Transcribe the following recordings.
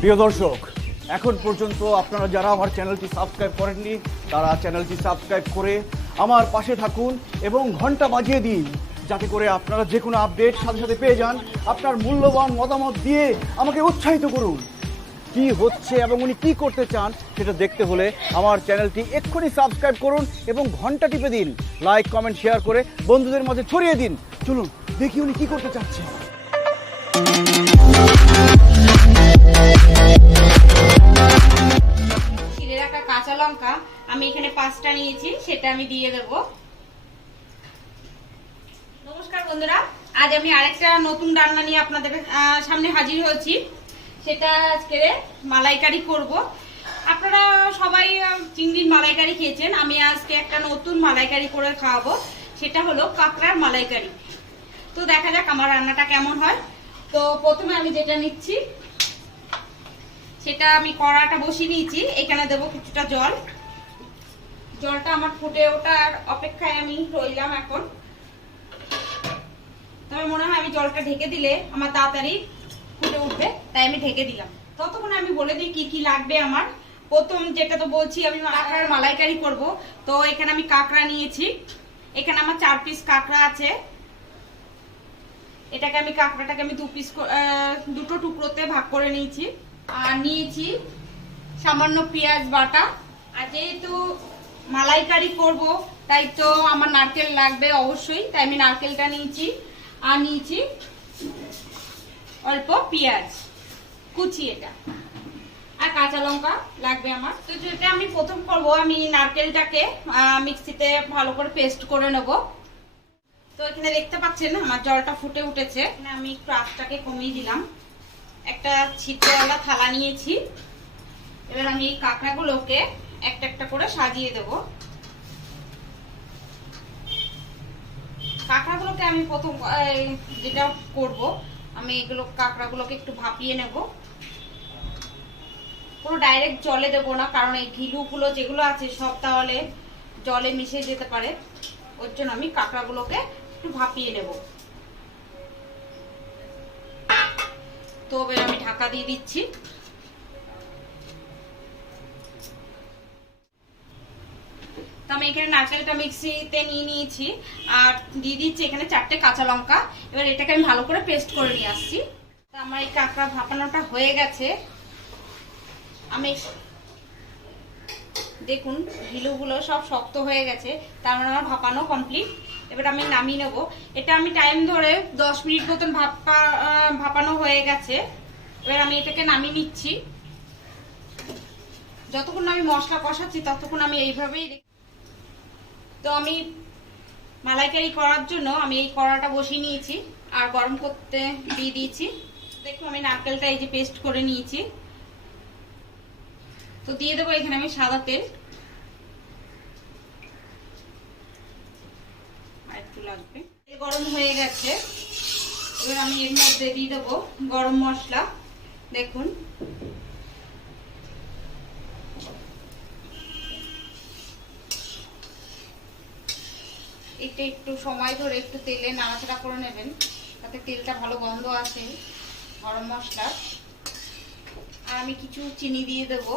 প্রিয় দর্শক, এখন পর্যন্ত আপনারা যারা আমার চ্যানেলটি সাবস্ক্রাইব করেননি তারা চ্যানেলটি সাবস্ক্রাইব করে আমার পাশে থাকুন এবং ঘন্টা বাজিয়ে দিন, যাতে করে আপনারা যে কোনো আপডেট সাথে সাথে পেয়ে যান। আপনার মূল্যবান মতামত দিয়ে আমাকে উৎসাহিত করুন। কি হচ্ছে এবং উনি কি করতে চান সেটা দেখতে হলে আমার চ্যানেলটি এক্ষুনি সাবস্ক্রাইব করুন এবং ঘন্টা টিপে দিন। লাইক, কমেন্ট, শেয়ার করে বন্ধুদের মাঝে ছড়িয়ে দিন। চলুন দেখি উনি কি করতে চাচ্ছে। ছিঁড়ে রাখা কাঁচা লঙ্কা আমি এখানে 5টা নিয়েছি, সেটা আমি দিয়ে দেব। নমস্কার বন্ধুরা, আজ আমি আরেকটা নতুন রান্না নিয়ে আপনাদের সামনে হাজির হয়েছি। সেটা আজকে মালাইকারি করব। আপনারা সবাই চিংড়ির মালাইকারি খেয়েছেন, আমি আজকে একটা নতুন মালাইকারি করে খাওয়াবো। সেটা হলো কাঁকড়ার মালাইকারি। তো দেখা যাক আমার রান্নাটা কেমন হয়। তো প্রথমে আমি যেটা নিচ্ছি সেটা আমি কড়াটা বসিয়ে নিয়েছি। এখানে দেবো কিছুটা জল। জলটা আমার ফুটে ওঠার অপেক্ষায় আমি রইলাম এখন। তবে মনে হয় আমি জলটা ঢেকে দিলে আমার তাড়াতাড়ি ফুটে উঠবে, তাই আমি ঢেকে দিলাম। ততক্ষণ আমি বলে দিই কি কি লাগবে আমার। প্রথম যেটা তো বলছি, আমি কাঁকড়ার মালাইকারি করব। তো এখানে আমি কাঁকড়া নিয়েছি। এখানে আমার 4 পিস কাঁকড়া আছে। এটাকে আমি কাঁকড়াটাকে আমি দুটো টুকরোতে ভাগ করে নিয়েছি। আর নিয়েছি সামান্য পেঁয়াজ বাটা। আর যেহেতু মালাইকারি করব তাই তো আমার নারকেল লাগবে অবশ্যই, তাই আমি নারকেলটা নিয়েছি। আর নিয়েছি অল্প পেঁয়াজ কুচি, এটা আর কাঁচা লঙ্কা লাগবে আমার। তো যেটা আমি প্রথম করব, আমি নারকেলটাকে মিক্সিতে ভালো করে পেস্ট করে নেব। তো এখানে দেখতে পাচ্ছেন আমার জলটা ফুটে উঠেছে। আমি একটু আঁচটাকে কমিয়ে দিলাম। একটা ছিদ্রওয়ালা থালা নিয়েছি। এবার আমি এই কাঁকড়াগুলোকে একটা একটা করে সাজিয়ে দেব। কাঁকড়াগুলোকে আমি প্রথম যেটা করব, আমি এগুলো কাঁকড়াগুলোকে একটু ভাপিয়ে নেব। পুরো ডাইরেক্ট জলে দেবো না, কারণ এই ঘিলুগুলো যেগুলো আছে সব তাহলে জলে মিশে যেতে পারে। ওর জন্য আমি কাঁকড়াগুলোকে একটু ভাপিয়ে নেব। তো এবার আমি ঢাকা দিয়ে দিচ্ছি। তো আমি এখানে নারকেলটা মিক্সিতে নিয়ে নিয়েছি আর দিয়ে দিচ্ছি এখানে 4টে কাঁচা লঙ্কা। এবার এটাকে আমি ভালো করে পেস্ট করে নিয়ে আসছি। তো আমার এই কাঁকড়া ভাপানোটা হয়ে গেছে। আমি দেখুন ঘিলুগুলো সব শক্ত হয়ে গেছে, তার মানে আমার ভাপানো কমপ্লিট। এবার আমি নামিয়ে নেব। এটা আমি টাইম ধরে 10 মিনিট মতন ভাপানো হয়ে গেছে। এবার আমি এটাকে নামিয়ে নিচ্ছি। যতক্ষণ আমি মশলা কষাচ্ছি ততক্ষণ আমি এইভাবেই। তো আমি মালাইকারি করার জন্য আমি এই কড়াটা বসিয়ে নিয়েছি আর গরম করতে দিয়ে দিয়েছি। দেখুন আমি নারকেলটা এই যে পেস্ট করে নিয়েছি। তো দিয়ে দেবো এখানে আমি সাদা তেল, আর একটু লাগবে। তেল গরম হয়ে গেছে। এবার আমি এর মধ্যে দিয়ে দেবো গরম মশলা। দেখুন এটা একটু সময় ধরে একটু তেলে নাড়াচাড়া করে নেবেন, তাতে তেলটা ভালো গন্ধ আসে গরম মশলা। আর আমি কিছু চিনি দিয়ে দেবো।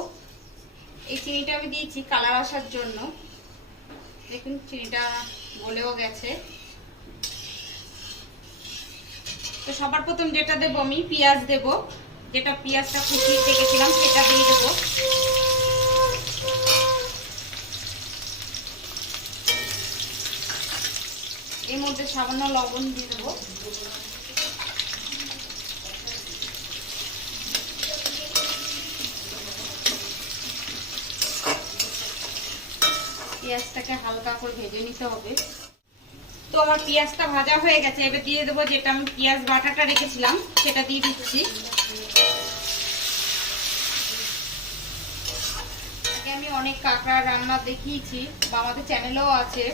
এই চিনিটা আমি দিয়েছি কালার আসার জন্য। দেখুন চিনিটা গলেও গেছে। তো সবার প্রথম যেটা দেবো আমি পেঁয়াজ দেব, যেটা পেঁয়াজটা কুচিয়ে রেখেছিলাম সেটা দিয়ে দেবো। এর মধ্যে সামান্য লবণ দিয়ে দেবো। পেঁয়াজটাকে হালকা করে ভেজে নিতে হবে। তো আমার পেঁয়াজটা ভাজা হয়ে গেছে। এবার দিয়ে দেবো যেটা আমি পেঁয়াজ বাটাটা রেখেছিলাম সেটা দিয়ে দিচ্ছি। আমি অনেক কাঁকড়া রান্না দেখিয়েছি বা আমাদের চ্যানেলেও আছে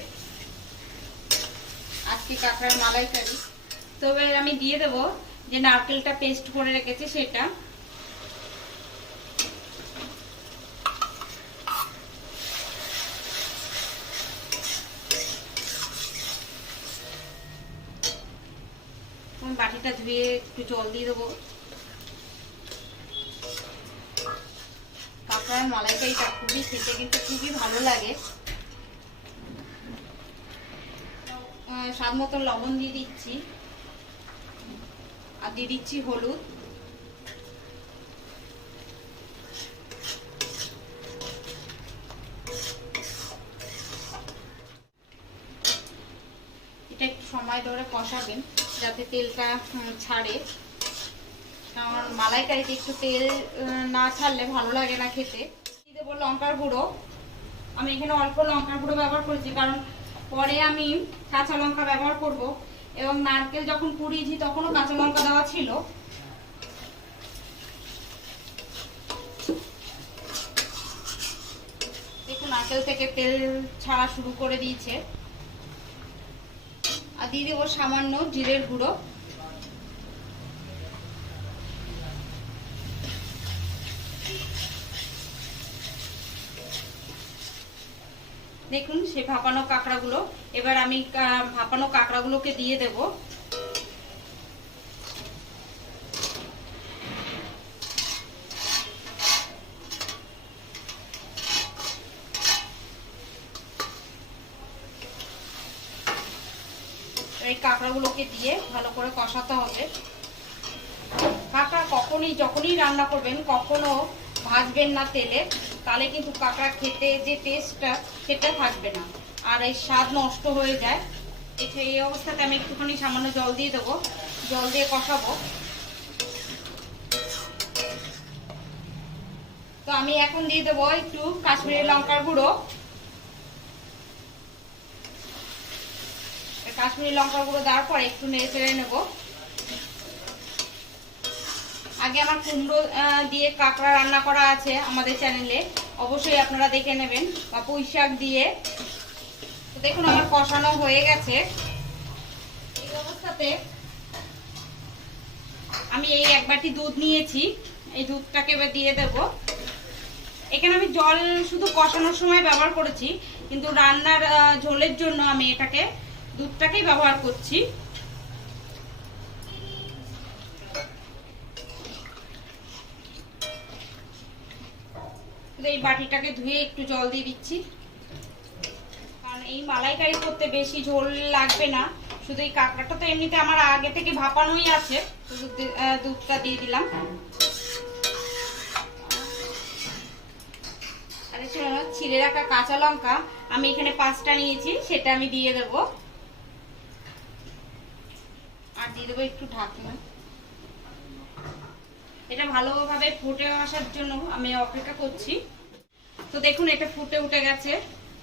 আজকে কাঁকড়ার মালাইকারি। তো এবার আমি দিয়ে দেবো যে নারকেলটা পেস্ট করে রেখেছি সেটা। বাটিটা ধুয়ে একটু জল দিয়ে দেবো। কাঁকড়ার মালাইকারিটা খুবই খেতে কিন্তু খুবই ভালো লাগে। স্বাদ মতো লবণ দিয়ে দিচ্ছি আর দিয়ে দিচ্ছি হলুদ। এটা একটু সময় ধরে কষাবেন যাতে তেলটা ছাড়ে, কারণ মালাইকারিতে একটু তেল না ছাড়লে ভালো লাগে না খেতে। দিয়ে দেবো লঙ্কার গুঁড়ো। আমি এখানে অল্প লঙ্কার গুঁড়ো ব্যবহার করেছি, কারণ পরে আমি কাঁচা লঙ্কা ব্যবহার করব এবং নারকেল যখন পুড়িয়েছি তখনও কাঁচা লঙ্কা দেওয়া ছিল। দেখুন নারকেল থেকে তেল ছাড়া শুরু করে দিয়েছে। আর দিয়ে দেবো সামান্য জিরের গুঁড়ো। দেখুন সেই ভাপানো কাঁকড়াগুলো, এবার আমি ভাপানো কাঁকড়াগুলোকে দিয়ে দেব। এই কাঁকড়াগুলোকে দিয়ে ভালো করে কষাতে হবে। কাঁকড়া যখনই রান্না করবেন কখনো ভাজবেন না তেলে, তাহলে কিন্তু কাঁকড়া খেতে যে টেস্টটা সেটা থাকবে না আর এই স্বাদ নষ্ট হয়ে যায়। এই অবস্থাতে আমি একটুখানি সামান্য জল দিয়ে দেবো, জল দিয়ে কষাবো। তো আমি এখন দিয়ে দেবো একটু কাশ্মীরি লঙ্কার গুঁড়ো। কাশ্মীরি লঙ্কার গুঁড়ো দেওয়ার পরে একটু নেড়ে চেড়ে নেবো। আগে আমার কুমড়ো দিয়ে কাঁকড়া রান্না করা আছে আমাদের চ্যানেলে, অবশ্যই আপনারা দেখে নেবেন, বা পুঁই শাক দিয়ে। তো দেখুন আমার কষানো হয়ে গেছে। এই অবস্থাতে আমি এই এক বাটি দুধ নিয়েছি, এই দুধটাকে এবার দিয়ে দেব। এখানে আমি জল শুধু কষানোর সময় ব্যবহার করেছি, কিন্তু রান্নার ঝোলের জন্য আমি দুধটাকেই ব্যবহার করছি। এই বাটিটাকে ধুয়ে একটু জল দিয়ে দিচ্ছি, কারণ এই মালাইকারি করতে বেশি ঝোল লাগবে না। শুধু এই কাঁকড়াটা তো এমনিতে আমার আগে থেকে ভাপানোই আছে, শুধু দুধটা দিয়ে দিলাম। আর এছাড়া ছিঁড়ে রাখা কাঁচা লঙ্কা আমি এখানে 5টা নিয়েছি, সেটা আমি দিয়ে দেব। আর দিয়ে দেবো একটু ঢাকনা। এটা ভালোভাবে ফুটে আসার জন্য আমি অপেক্ষা করছি। তো দেখুন এটা ফুটে উঠে গেছে।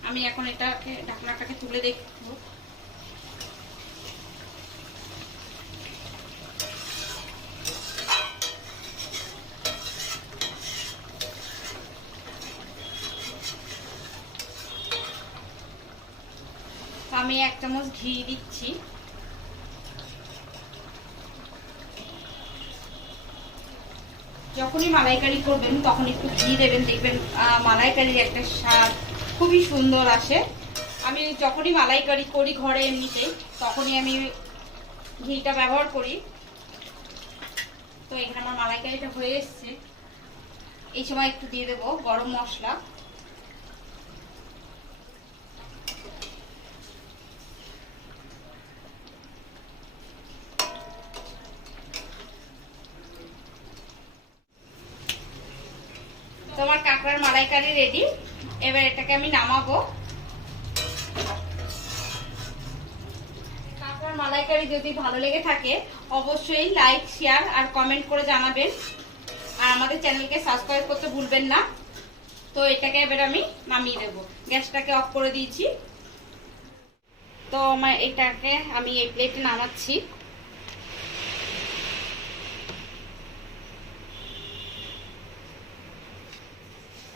আমি এখন এটাকে ঢাকনাটাকে তুলে দেখব। আমি 1 চামচ ঘি দিচ্ছি। যখনই মালাইকারি করবেন তখন একটু ঘি দেবেন, দেখবেন মালাইকারির একটা স্বাদ খুবই সুন্দর আসে। আমি যখনই মালাইকারি করি ঘরে এমনিতেই, তখনই আমি ঘিটা ব্যবহার করি। তো এখানে আমার মালাইকারিটা হয়ে এসছে। এই সময় একটু দিয়ে দেবো গরম মশলা। তোমার কাঁকড়ার মালাইকারি রেডি। এবার এটাকে আমি নামাবো। কাঁকড়ার মালাইকারি যদি ভালো লেগে থাকে অবশ্যই লাইক, শেয়ার আর কমেন্ট করে জানাবেন, আর আমাদের চ্যানেলকে সাবস্ক্রাইব করতে ভুলবেন না। তো এটাকে এবার আমি নামিয়ে দেবো। গ্যাসটাকে অফ করে দিয়েছি। তো এটাকে আমি এই প্লেটে নামাচ্ছি।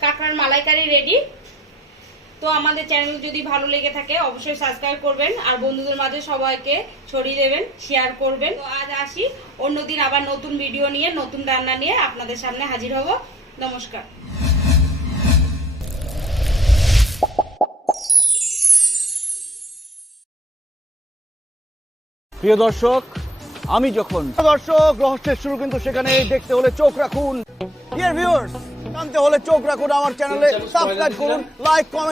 কাঁকড়ার মালাইকারি রেডি। তো আমাদের চ্যানেল যদি ভালো লেগে থাকে অবশ্যই সাবস্ক্রাইব করবেন, আর বন্ধুদের মাঝে সবাইকে ছড়িয়ে দেবেন, শেয়ার করবেন। তো আজ আসি, অন্যদিন আবার নতুন ভিডিও নিয়ে, নতুন রান্না নিয়ে আপনাদের সামনে হাজির হব। নমস্কার। প্রিয় দর্শক, রহস্যের শুরু কিন্তু সেখানে দেখতে হলে চোখ রাখুন। ডিয়ার ভিউয়ার্স, জানতে হলে চোখ রাখুন আমার চ্যানেলে, সাবস্ক্রাইব করুন, লাইক কমেন্ট